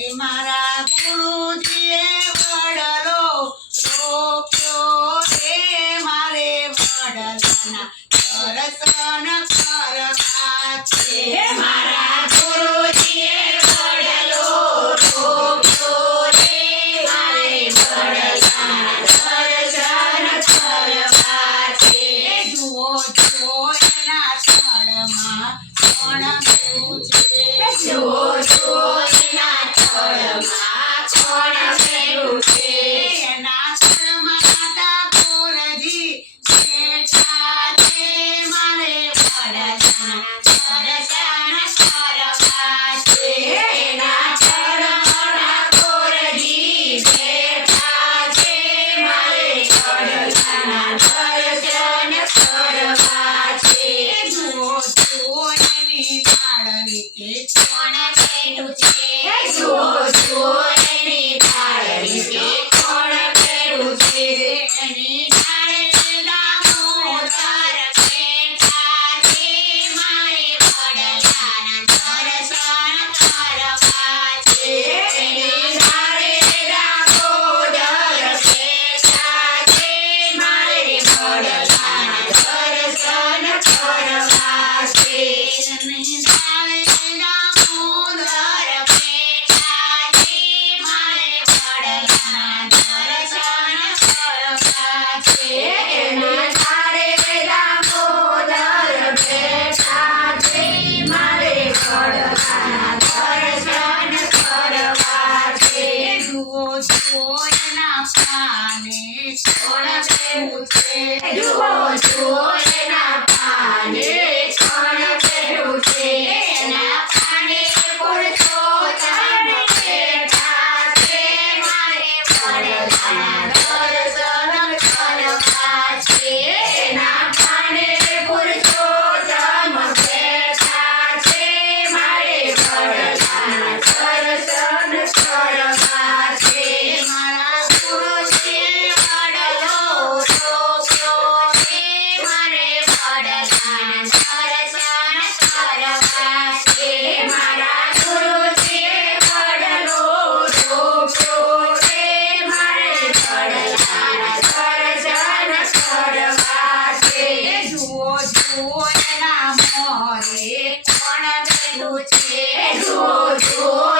એ મારા ગુરુજીએ વડલો રોક્યો રે મારે વડલાના દર્શન કરવા છે. મારા ગુરુજીએ વડલો રોક્યો રે મારે વડલાના દર્શન કરવા છે. જુઓ જુઓ એના સ્થળમાં કોણ બેઠું છે. જુઓ જુઓ એના સ્થળમાં કોણ બેઠું છે. એના સ્થળમાં ઠાકોરજી બેઠા છે. મારે વડલાના દર્શન કરવા છે. એના સ્થળમાં ઠાકોરજી બેઠા છે. મારે વડલાના દર્શન કરવા છે. જુઓ જુઓ એની ડાળની કે કોણ બેઠું છે. જુઓ જુઓ એની ડાળની કે કોણ બેઠું છે. એની ડાળે દામોદર બેઠા છે. મારે વડલાના દર્શન કરવા છે. એની ડાળે દામોદર બેઠા છે. મારે વડલાના દર્શન કરવા છે. એની ડાળે દામોદર બેઠા છે. મારે વડલાના દર્શન કરવા છે. એના ડાળે દામોદર બેઠા છે. મારે વડલાના દર્શન કરવા છે. જુઓ જુઓ એના પાને કોણ બેઠું છે. જુઓ જુઓ એના પાને કોણ બેઠું છે. એના પાને પુરુષોત્તમ બેઠા છે. મારે વડલાના દર્શન કરવા છે. એના પાને પુરુષોત્તમ બેઠા છે. મારે વડલાના દર્શન કરવા છે. મારા ગુરુજીએ વડલો રોક્યો છે. મારે વડલાના દર્શન કરવા છે. મારા ગુરુજીએ વડલો રોક્યો છે. મારે વડલાના દર્શન કરવા છે. જુઓ જુઓ એના મોરે કોણ બેઠું છે. જુઓ જુઓ